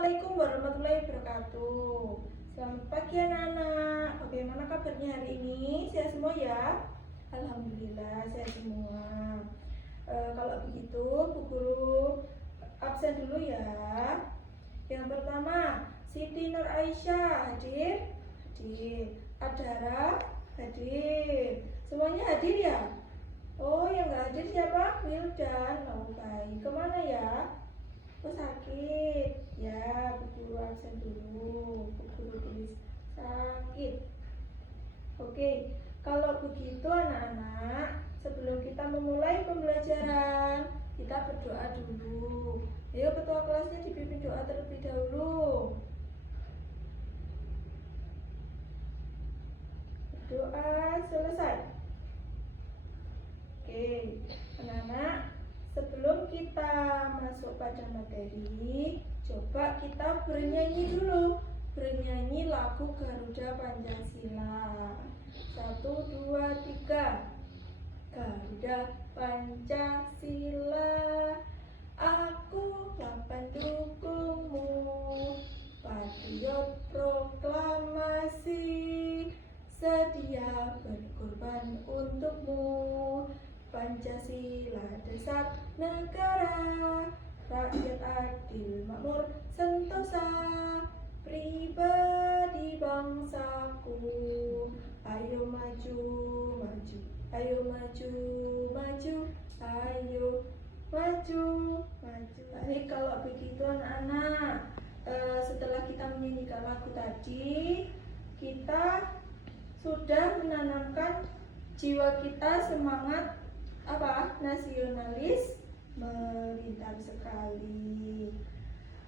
Assalamualaikum warahmatullahi wabarakatuh. Selamat pagi anak-anak. Bagaimana kabarnya hari ini? Sehat semua ya? Alhamdulillah sehat semua. Kalau begitu Bu Guru absen dulu ya. Yang pertama, Siti Nur Aisyah hadir? Hadir. Adara hadir. Semuanya hadir ya? Oh, yang nggak hadir siapa? Wildan. Oh, baik. Kemana ya? Oh, sakit. Ya, Bu Guru absen dulu. Bu Guru tulis sakit. Oke, kalau begitu anak-anak, sebelum kita memulai pembelajaran, kita berdoa dulu. Ayo ketua kelasnya dipimpin doa terlebih dahulu. Berdoa selesai. Oke, anak-anak, sebelum kita masuk pada materi, coba kita bernyanyi dulu. Bernyanyi lagu Garuda Pancasila. 1, 2, 3. Garuda Pancasila, aku pendukungmu. Patriot proklamasi, sedia berkorban untukmu. Pancasila dasar negara, rakyat adil makmur sentosa, pribadi bangsaku. Ayo maju, maju, ayo maju, maju, ayo maju, maju. Baik, kalau begitu anak-anak, setelah kita menyanyikan lagu tadi, kita sudah menanamkan jiwa kita semangat nasionalis melintar sekali.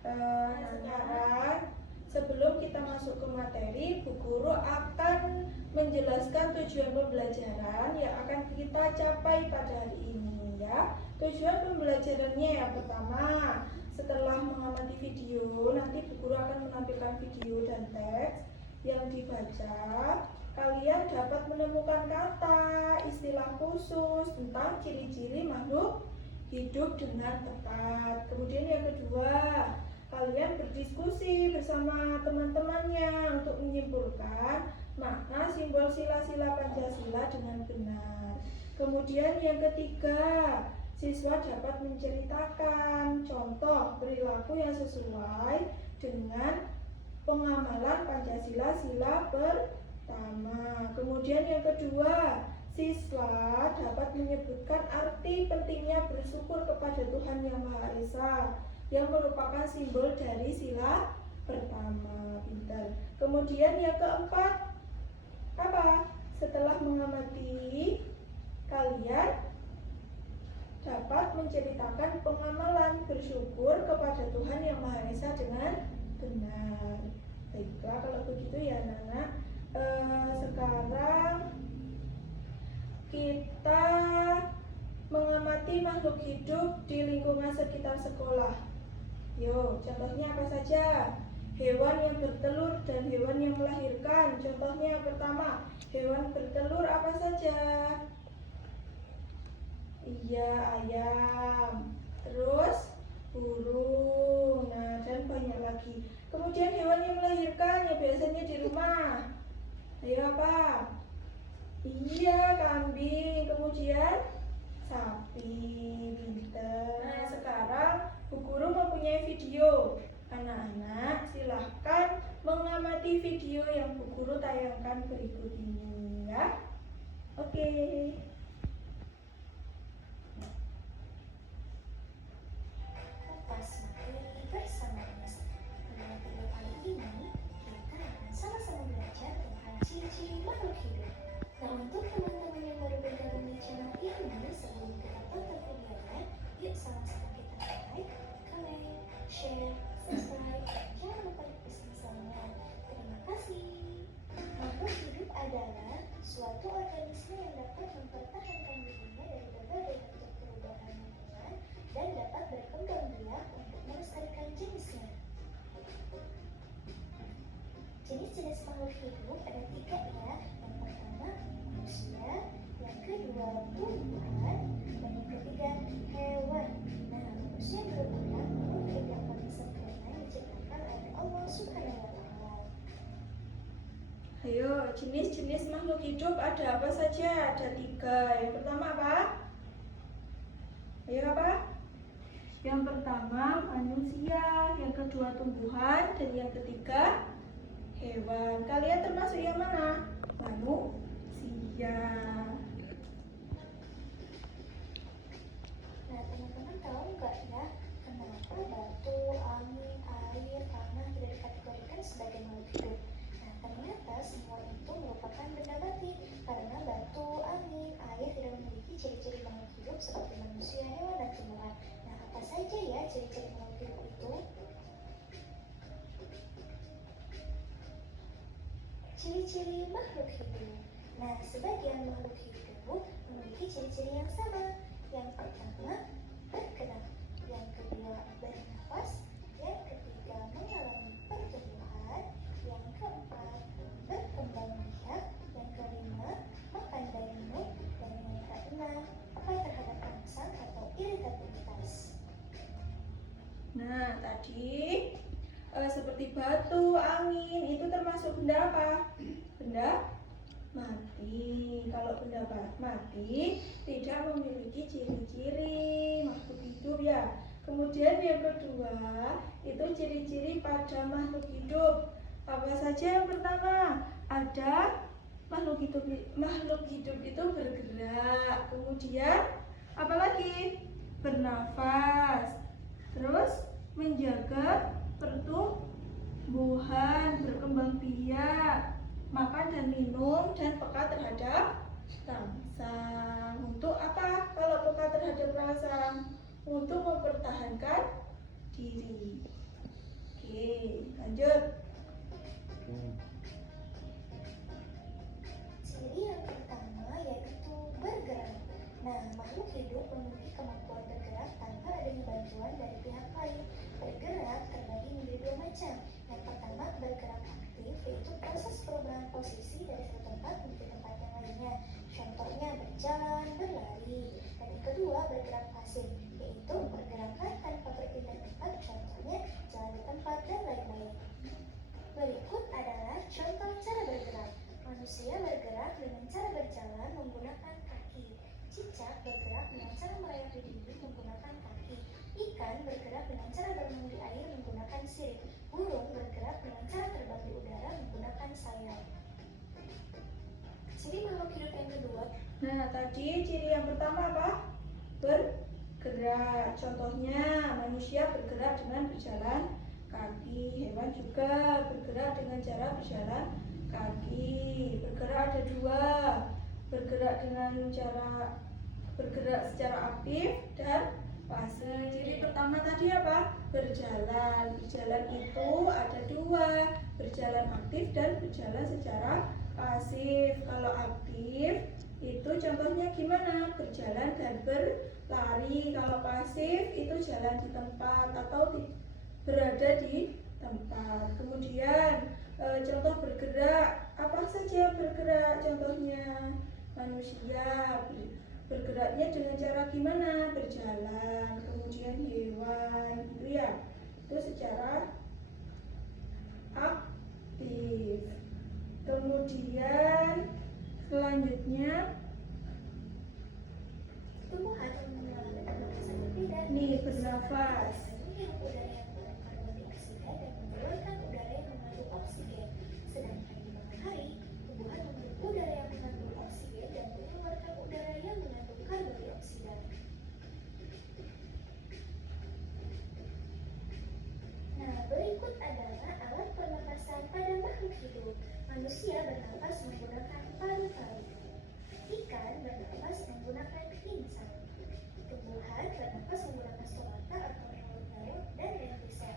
Sekarang sebelum kita masuk ke materi, Bu Guru akan menjelaskan tujuan pembelajaran yang akan kita capai pada hari ini ya. Tujuan pembelajarannya yang pertama, setelah mengamati video, nanti Bu Guru akan menampilkan video dan teks yang dibaca. Kalian dapat menemukan kata, istilah khusus tentang ciri-ciri makhluk hidup dengan tepat. Kemudian yang kedua, kalian berdiskusi bersama teman-temannya untuk menyimpulkan makna simbol sila-sila Pancasila dengan benar. Kemudian yang ketiga, siswa dapat menceritakan contoh perilaku yang sesuai dengan pengamalan Pancasila sila pertama. Kemudian yang kedua, siswa dapat menyebutkan arti pentingnya bersyukur kepada Tuhan Yang Maha Esa yang merupakan simbol dari sila pertama. Pintar. Kemudian yang keempat, apa? Setelah mengamati, kalian dapat menceritakan pengamalan bersyukur kepada Tuhan Yang Maha Esa dengan benar. Baiklah, kalau begitu ya anak-anak, sekarang kita mengamati makhluk hidup di lingkungan sekitar sekolah. Yo, contohnya apa saja? Hewan yang bertelur dan hewan yang melahirkan. Contohnya yang pertama, hewan bertelur apa saja? Iya, ayam. Terus burung. Nah, dan banyak lagi. Kemudian hewan yang melahirkan yang biasanya di rumah. Ayo apa? Iya, kambing. Kemudian sapi. Pinter. Nah, sekarang Bu Guru mempunyai video. Anak-anak silahkan mengamati video yang Bu Guru tayangkan berikut ini ya. Oke. Pas materi bersama Mas. Pada video kali ini kita akan sama-sama belajar tentang ciri-ciri makhluk hidup. Nah, untuk teman-teman yang baru bergabung di channel ini, sebelum kita tonton videonya, yuk sama-sama kita like, comment, share, subscribe, dan jangan lupa diklik tombol. Terima kasih. Makhluk hidup adalah suatu organisme yang dapat mempertahankan dirinya dari berbagai bentuk perubahan lingkungan dan dapat berkembang biak untuk melestarikan jenisnya. Jenis-jenis makhluk hidup ada 3 ya. Yang pertama manusia, yang kedua tumbuhan, dan yang ketiga hewan. Nah, manusia merupakan makhluk hidup yang paling sempurna diciptakan Ayo, jenis-jenis makhluk hidup ada apa saja? Ada 3. Yang pertama apa? Ayo apa? Yang pertama manusia, yang kedua tumbuhan, dan yang ketiga hewan. Kalian termasuk yang mana? Manusia. Nah, teman-teman tahu nggak ya, kenapa batu, angin, air, tanah tidak dikategorikan sebagai makhluk hidup? Nah, ternyata semua itu merupakan benda mati karena batu, angin, air tidak memiliki ciri-ciri makhluk hidup seperti manusia, hewan, dan tumbuhan. Nah, apa saja ya ciri-ciri makhluk hidup itu? Ciri-ciri makhluk hidup. Nah, sebagian makhluk hidup memiliki ciri-ciri yang sama. Yang pertama, bergerak. Yang kedua, bernafas. Yang ketiga, mengalami pertumbuhan. Yang keempat, berkembang biak. Yang kelima, makan dan minum. Dan yang keenam, peka terhadap rangsang atau iritabilitas. Nah, tadi seperti batu, angin, itu termasuk benda apa? Benda mati. Kalau benda mati tidak memiliki ciri-ciri makhluk hidup ya. Kemudian yang kedua, itu ciri-ciri pada makhluk hidup. Apa saja yang pertama? Ada makhluk hidup itu bergerak. Kemudian apalagi? Bernafas. Terus menjaga pertumbuhan, berkembang biak, makan dan minum, dan peka terhadap rangsang. Untuk apa kalau peka terhadap rangsang? Untuk mempertahankan diri. Oke, lanjut. Ciri yang pertama yaitu bergerak. Nah, makhluk hidup memiliki kemampuan bergerak tanpa adanya bantuan dari pihak lain. Bergerak terbagi menjadi 2 macam. Yang pertama, bergerak aktif, yaitu proses perubahan posisi dari satu tempat menuju tempat yang lainnya. Contohnya berjalan, berlari. Dan yang kedua, bergerak pasif, yaitu pergerakan tanpa berpindah tempat. Contohnya jalan di tempat dan lain-lain. Berikut adalah contoh cara bergerak. Manusia bergerak dengan cara berjalan menggunakan kaki. Cicak bergerak dengan cara merayap di dinding menggunakan kaki. Ikan bergerak dengan cara berenang di air menggunakan sirip. Burung bergerak dengan cara terbang di udara menggunakan sayap. Ciri makhluk hidup yang kedua. Nah, tadi ciri yang pertama apa? Bergerak. Contohnya manusia bergerak dengan berjalan kaki. Hewan juga bergerak dengan cara berjalan kaki. Bergerak ada 2. Bergerak dengan cara bergerak secara aktif dan pasif. Ciri pertama tadi apa? Berjalan. Berjalan itu ada 2. Berjalan aktif dan berjalan secara pasif. Kalau aktif itu contohnya gimana? Berjalan dan berlari. Kalau pasif itu jalan di tempat atau berada di tempat. Kemudian contoh bergerak, apa saja bergerak? Contohnya manusia bergeraknya dengan cara gimana? Berjalan. Kemudian hewan itu ya, itu secara aktif. Kemudian selanjutnya Tumbuhan mengalami pernapasan berbeda. nih bernafas. Menghirup udara yang mengandung karbon dioksida dan mengeluarkan udara yang mengandung oksigen. Sedangkan di malam hari, tumbuhan menghirup udara yang mengandung oksigen dan mengeluarkan udara yang mengandung karbon dioksida. Nah, berikut adalah alat pernapasan pada makhluk hidup. Manusia bernafas menggunakan paru-paru. Ikan bernafas menggunakan insang. Tumbuhan bernafas menggunakan stomata atau mulut dan renifer.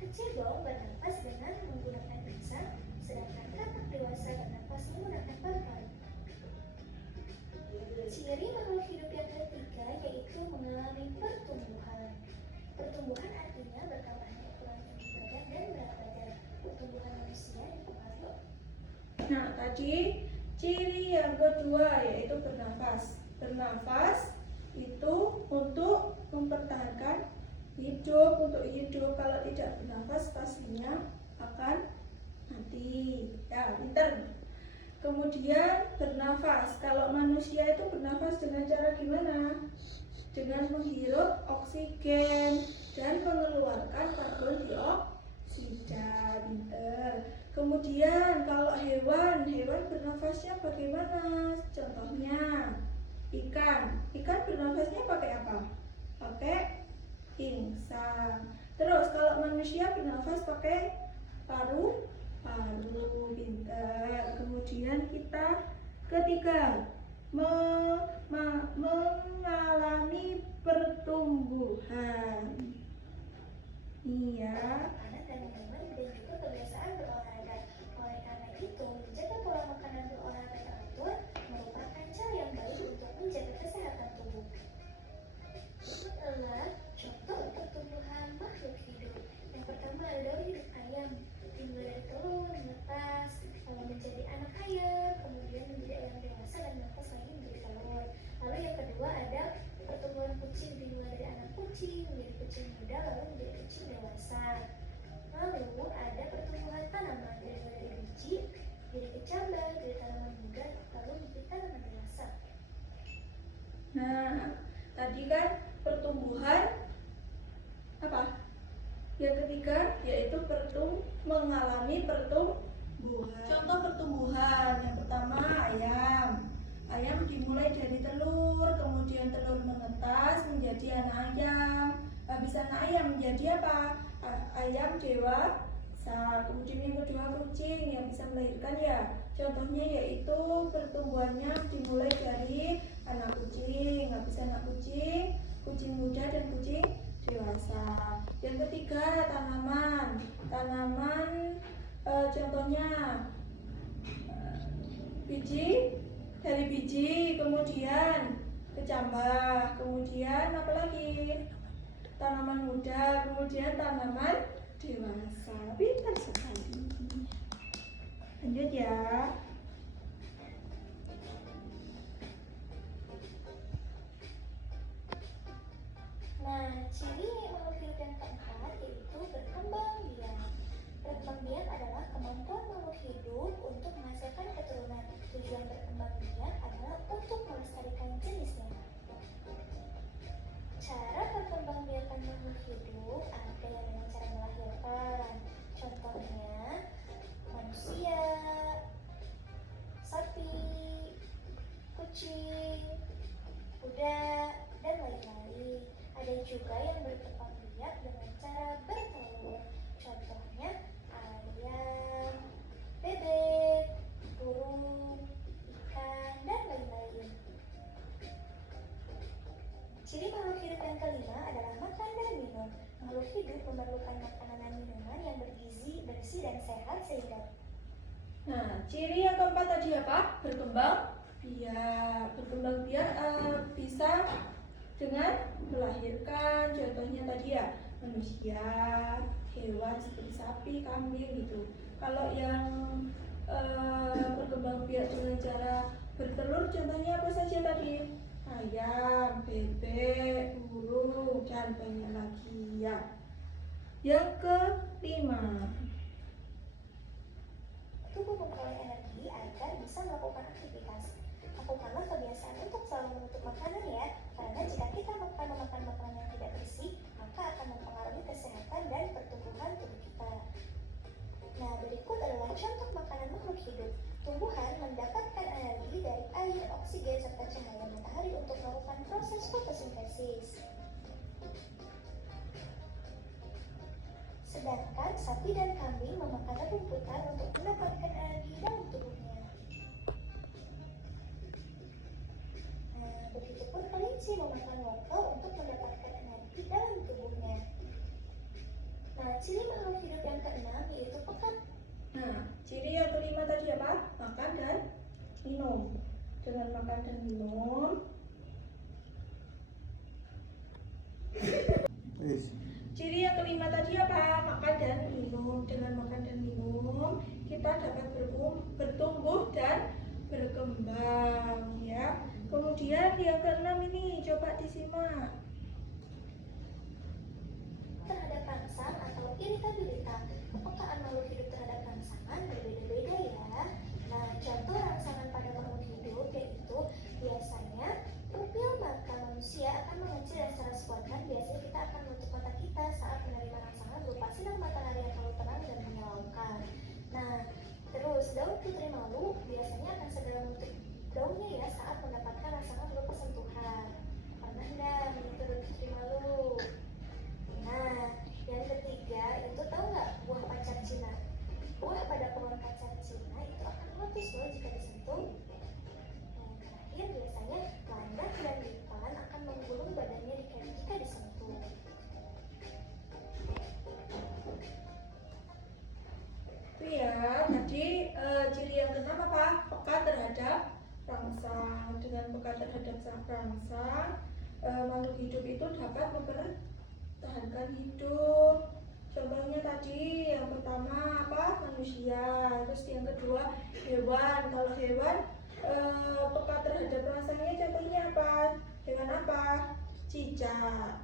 Kecebong bernafas dengan menggunakan insang, sedangkan katak dewasa bernafas menggunakan paru-paru. Ciri makhluk hidup yang ketiga yaitu mengalami pertumbuhan. Pertumbuhan artinya bertambahnya ukuran tinggi badan dan berat badan. Pertumbuhan manusia dipengaruhi. Nah, tadi ciri yang kedua yaitu bernafas. Bernafas itu untuk mempertahankan hidup. Untuk hidup, kalau tidak bernafas pastinya akan mati. Ya, pinter. Kemudian bernafas. Kalau manusia itu bernafas dengan cara gimana? Dengan menghirup oksigen dan mengeluarkan karbon dioksida. Pinter. Kemudian kalau hewan bernafasnya bagaimana? Contohnya ikan bernafasnya pakai apa? Pakai insang. Terus kalau manusia bernafas pakai paru, pintar. Kemudian kita ketiga mengalami pertumbuhan. Iya. Makanan dan minuman dan juga kebiasaan berolahraga. Oleh karena itu, menjaga pola makanan berolahraga teratur merupakan cara yang baik untuk menjaga kesehatan tubuh. Berikut adalah contoh pertumbuhan makhluk hidup. Yang pertama adalah hidup ayam, dimulai dari telur, menetas, lalu menjadi anak ayam, kemudian menjadi ayam dewasa dan menetas lagi menjadi telur. Lalu yang kedua ada pertumbuhan kucing, dimulai dari anak kucing menjadi kucing muda lalu menjadi kucing dewasa. Lalu ada pertumbuhan tanaman, dimulai dari biji jadi kecambah, jadi tanaman muda lalu menjadi tanaman dewasa. Nah, tadi kan pertumbuhan apa? Yang ketiga yaitu mengalami pertumbuhan. Contoh pertumbuhan yang pertama ayam. Ayam dimulai dari telur, kemudian telur menetas menjadi anak ayam. Habis anak ayam menjadi apa? Ayam dewasa. Kemudian yang kedua kucing yang bisa melahirkan ya. Contohnya yaitu pertumbuhannya dimulai dari anak kucing. Habis anak kucing, kucing muda dan kucing dewasa. Yang ketiga tanaman. Contohnya dari biji kemudian kecambah, kemudian apa lagi? Tanaman muda, kemudian tanaman dewasa. Pintar sekali. Lanjut ya. Nah, ciri makhluk hidup yang keempat yaitu berkembang biak. Berkembang biak adalah kemampuan makhluk hidup untuk menghasilkan keturunan. Tujuan berkembang biak adalah untuk melestarikan jenisnya. Cara berkembang biakan makhluk hidup ada yang dengan cara melahirkan. Contohnya manusia, sapi, kucing, kuda, dan lain-lain. Ada juga yang berkembang biak dengan cara bertelur. Contohnya ayam, bebek, burung, ikan, dan lain-lain. Ciri makhluk hidup yang kelima adalah makan dan minum. Makhluk hidup memerlukan makanan dan minuman yang bergizi, bersih, dan sehat sehingga. Nah, ciri yang keempat tadi apa? Berkembang biak. Berkembang biak bisa dengan melahirkan. Contohnya tadi ya manusia, hewan seperti sapi, kambing gitu. Kalau yang berkembang biak dengan cara bertelur, contohnya apa saja tadi? Ayam, bebek, burung, dan banyak lagi ya. Yang kelima, Tubuh memperoleh energi agar bisa melakukan aktivitas. Lakukanlah kebiasaan untuk selalu menutup makanan ya, karena jika kita memakan makanan yang tidak bersih, maka akan mempengaruhi kesehatan dan pertumbuhan tubuh kita. Nah, berikut adalah contoh makanan makhluk hidup. Tumbuhan mendapatkan energi dari air, oksigen, serta cahaya matahari untuk melakukan proses fotosintesis. Sedangkan sapi dan kambing memakan rumputan untuk mendapatkan energi dalam tubuhnya. Nah, begitupun kelinci memakan wortel untuk mendapatkan energi dalam tubuhnya. Nah, ciri makhluk hidup yang keenam yaitu pekan. nah ciri yang kelima tadi apa? Makan dan minum. Dengan makan dan minum, ciri yang kelima tadi apa? Makan dan minum. Dengan makan dan minum, kita dapat bertumbuh dan berkembang ya. Kemudian yang keenam ini coba disimak. Terhadap rangsang atau berita-berita. Kepekaan makhluk hidup terhadap rangsangan berbeda-beda ya. Nah, contoh rangsangan pada makhluk hidup yaitu biasanya pupil mata manusia akan mengecil dan secara spontan. Biasanya kita akan menutup mata kita saat menerima rangsangan berupa sinar matahari yang terlalu terang dan menyilaukan. Nah, terus daun putri malu biasanya akan segera menutup daunnya ya saat mendapatkan rangsangan berupa sentuhan. Pernah nggak menyentuh daun putri malu? Nah, yang ketiga itu tahu nggak buah pacar Cina? Buah pada pohon pacar Cina itu akan meletus loh jika disentuh. Yang terakhir biasanya landak dan lipan akan menggulung badannya jika disentuh. Itu ya, tadi ciri yang keenam apa? Peka terhadap rangsang. Dengan peka terhadap rangsang, makhluk hidup itu dapat mempertahankan hidup. Contohnya tadi yang pertama apa? Manusia. Terus yang kedua hewan. Kalau hewan peka terhadap rangsangnya contohnya apa? Hewan apa? Cicak.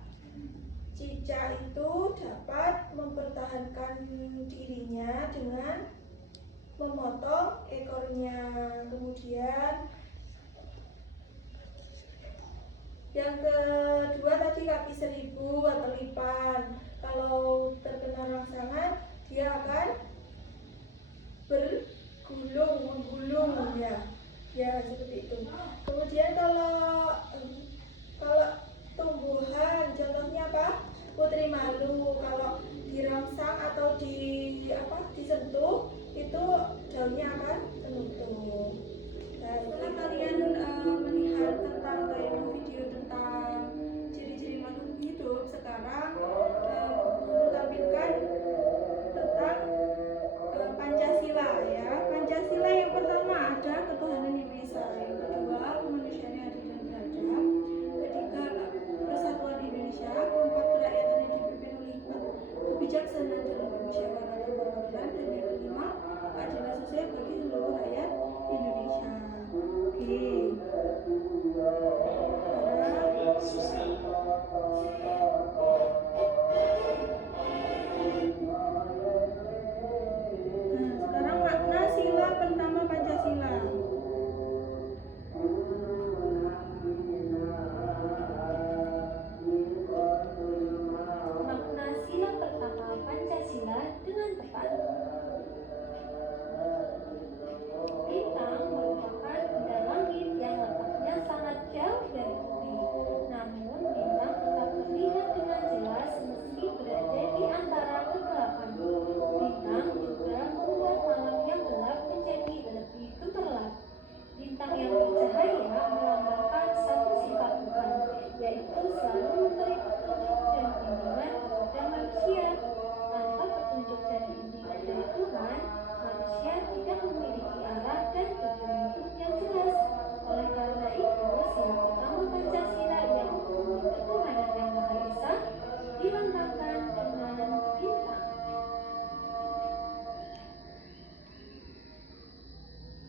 Cicak itu dapat mempertahankan dirinya dengan memotong ekornya. Kemudian yang kedua tadi kaki seribu atau lipan. Kalau terkena rangsangan dia akan menggulung ya seperti itu. Kemudian kalau tumbuhan contohnya apa? Putri malu. Kalau dirangsang atau disentuh itu daunnya akan menutup. Nah, setelah kalian melihat tentang video tentang ciri-ciri makhluk hidup, sekarang tampilkan tentang Pancasila ya. Pancasila yang pertama ada ketuhanan yang Maha Esa, yang kedua kemanusiaan yang adil dan beradab, ketiga persatuan Indonesia, keempat kerakyatan yang dipimpin oleh hikmat kebijaksanaan dalam permusyawaratan dan perwakilan, dan yang kelima keadilan sosial bagi seluruh rakyat Indonesia. Oke. Sekarang makna sila pertama Pancasila. Makna sila pertama Pancasila dengan tepat. Bintang merupakan benda langit yang letaknya sangat jauh dari bumi. Namun bintang tetap terlihat dengan jelas meski berada di antara kegelapan. Bintang juga membuat malam yang gelap menjadi lebih gemerlap. Bintang yang bercahaya melambangkan satu sifat Tuhan, yaitu selalu memberi petunjuk dan bimbingan kepada manusia. Tanpa petunjuk dan bimbingan dari Tuhan, manusia tidak memiliki arah dan tujuan hidup yang jelas. Oleh karena itu, sila pertama Pancasila yang mengakui ketuhanan yang Maha Esa dilambangkan dengan bintang.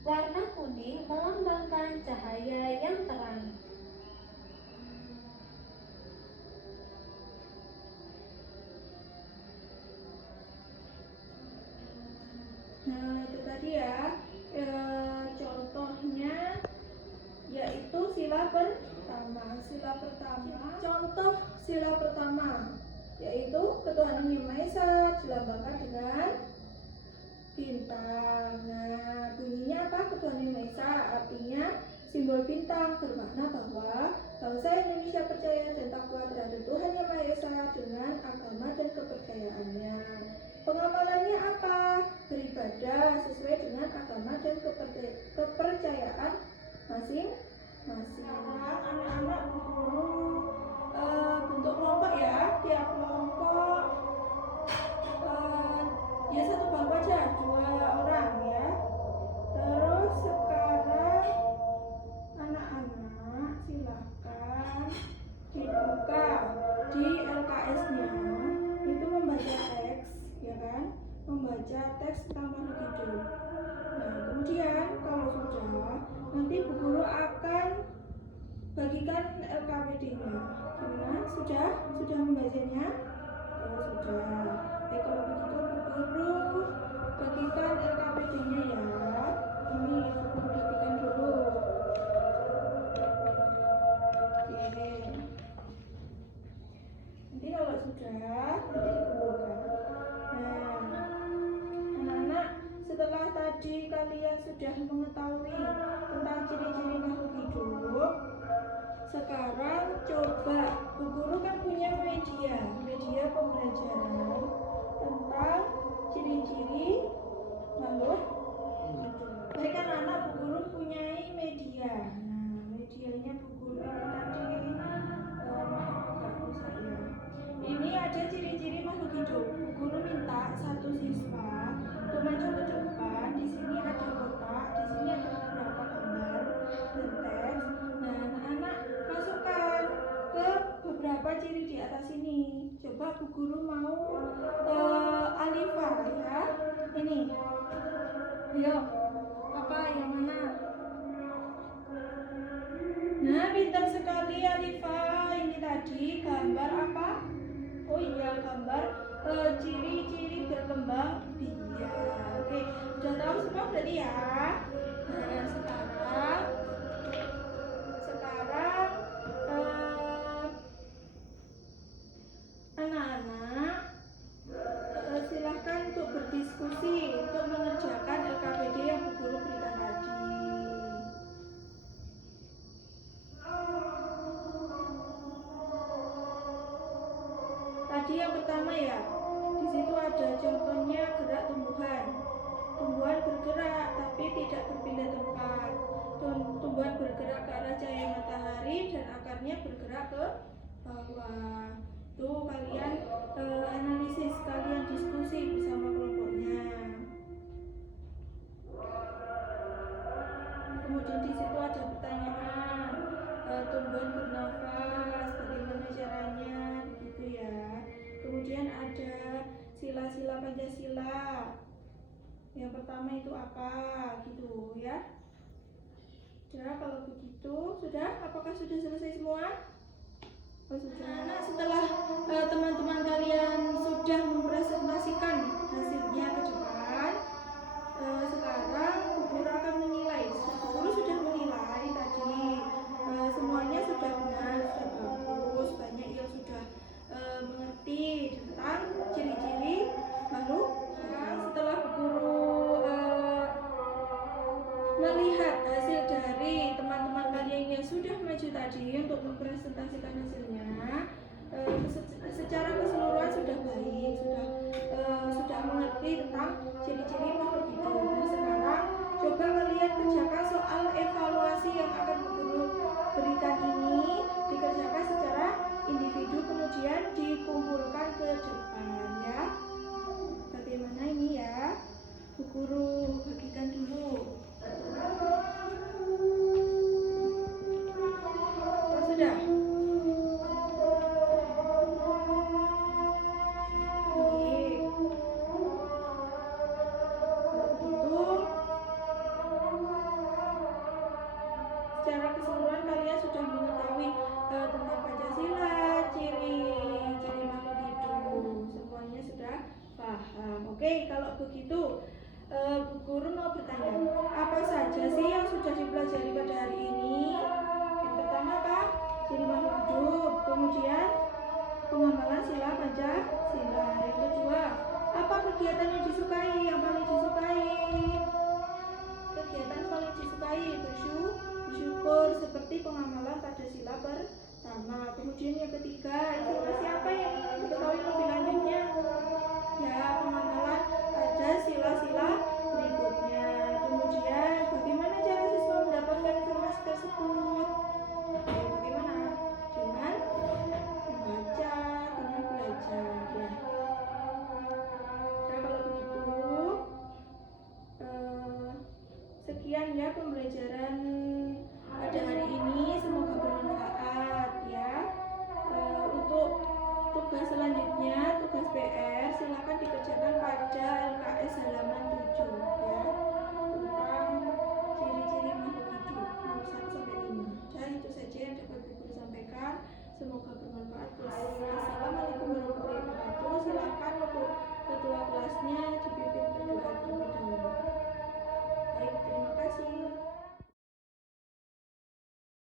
Warna kuning melambangkan cahaya yang terang. Nah, itu tadi ya. Contohnya yaitu sila pertama. Contoh sila pertama yaitu ketuhanan yang Maha Esa dilambangkan dengan bintang. Nah, bunyinya apa? Ketuhanan yang Maha Esa artinya simbol bintang bermakna bahwa bangsa Indonesia percaya dan takwa terhadap Tuhan yang Maha Esa dengan agama dan kepercayaannya. Pengamalannya apa? Beribadah sesuai dengan agama dan kepercayaan masing-masing. Anak-anak bentuk kelompok ya. Tiap kelompok ya satu bangku aja, 2 orang ya. Terus sekarang anak-anak silahkan dibuka di LKS-nya itu membaca teks, ya kan? Membaca teks tentang makhluk hidup. Nah, kemudian kalau sudah, nanti Bu Guru akan bagikan LKPD-nya. Gimana? Sudah membacanya? Oh, sudah. Kalau begitu Bu Guru bagikan LKPD-nya ya. Ini Bu Guru bagikan dulu. Oke. Nanti kalau sudah, nanti dikumpulkan. Nah, anak-anak, setelah tadi kalian sudah mengetahui tentang ciri-ciri makhluk hidup, sekarang coba Bu Guru kan punya media pembelajaran tentang ciri-ciri makhluk hidup. Baik anak-anak, Bu Guru punya media. Nah, medianya Bu Guru ini tadi agak rusak ya. Ini ada ciri-ciri makhluk hidup. Bu Guru minta satu siswa untuk maju ke depan. Di sini ada kotak, di sini ada beberapa gambar dan teks. Nah, anak-anak masukkan ke beberapa ciri di atas ini. Coba Bu Guru mau Alifa ya. Ini. Ayo. Apa yang mana? Nah, pintar sekali Alifa. Ini tadi gambar apa? Oh iya, gambar ciri-ciri berkembang biak. Oke, sudah tahu semua berarti ya. Nah, sekarang anak-anak silahkan untuk berdiskusi untuk mengerjakan LKPD yang Bu Guru berikan tadi. Tadi yang pertama ya, di situ ada contohnya gerak tumbuhan. Tumbuhan bergerak tapi tidak berpindah tempat. Tumbuhan bergerak ke arah cahaya matahari dan akarnya bergerak ke bawah. Tuh kalian analisis, kalian diskusi bersama kelompoknya. Kemudian di situ ada pertanyaan, tumbuhan bernafas, bagaimana caranya, begitu ya. Kemudian ada sila-sila Pancasila. Yang pertama itu apa, gitu ya. Sudah, kalau begitu sudah. Apakah sudah selesai semua? Oh, sudah. Nah, setelah teman-teman kalian sudah mempresentasikan hasilnya ke depan, sekarang Bu Guru akan menilai. Bu Guru sudah menilai tadi, semuanya sudah benar, sudah bagus, banyak yang sudah mengerti tentang ciri-ciri makhluk. Setelah Bu Guru melihat hasil dari teman-teman kalian yang sudah maju tadi untuk mempresentasikan hasilnya, secara keseluruhan sudah baik, sudah mengerti tentang ciri-ciri makhluk hidup. Nah, sekarang coba kalian kerjakan soal evaluasi yang akan Bu Guru berikan ini, dikerjakan secara individu kemudian dikumpulkan ke depan ya. Bagaimana ini ya? Bu Guru bagikan dulu. Oh, sudah. Secara keseluruhan kalian sudah mengetahui tentang Pancasila, ciri-ciri makhluk hidup, semuanya sudah paham. Oke, kalau begitu Bu Guru mau bertanya, apa saja sih yang sudah dipelajari pada hari ini? Yang pertama apa? Ciri makhluk hidup. Kemudian pengamalan sila Pancasila. Yang kedua, apa kegiatan yang disukai? Yang paling disukai? Kegiatan paling disukai bersyukur seperti pengamalan pada sila pertama. Kemudian yang ketiga, informasi apa yang diketahui lebih lanjutnya? Ya, pengamalan pada sila-sila berikutnya. Kemudian bagaimana cara siswa mendapatkan informasi tersebut? Bagaimana? Dengan membaca, dengan belajar ya. Nah, kalau begitu sekian ya pembelajaran pada hari ini, semoga bermanfaat ya. Untuk tugas selanjutnya, tugas PR, silakan dikerjakan pada LKS halaman 7 ya, tentang ciri-ciri makhluk hidup nomor 1 sampai 5. Dan itu saja yang dapat Bu Guru sampaikan. Semoga bermanfaat. Wassalamualaikum warahmatullahi wabarakatuh.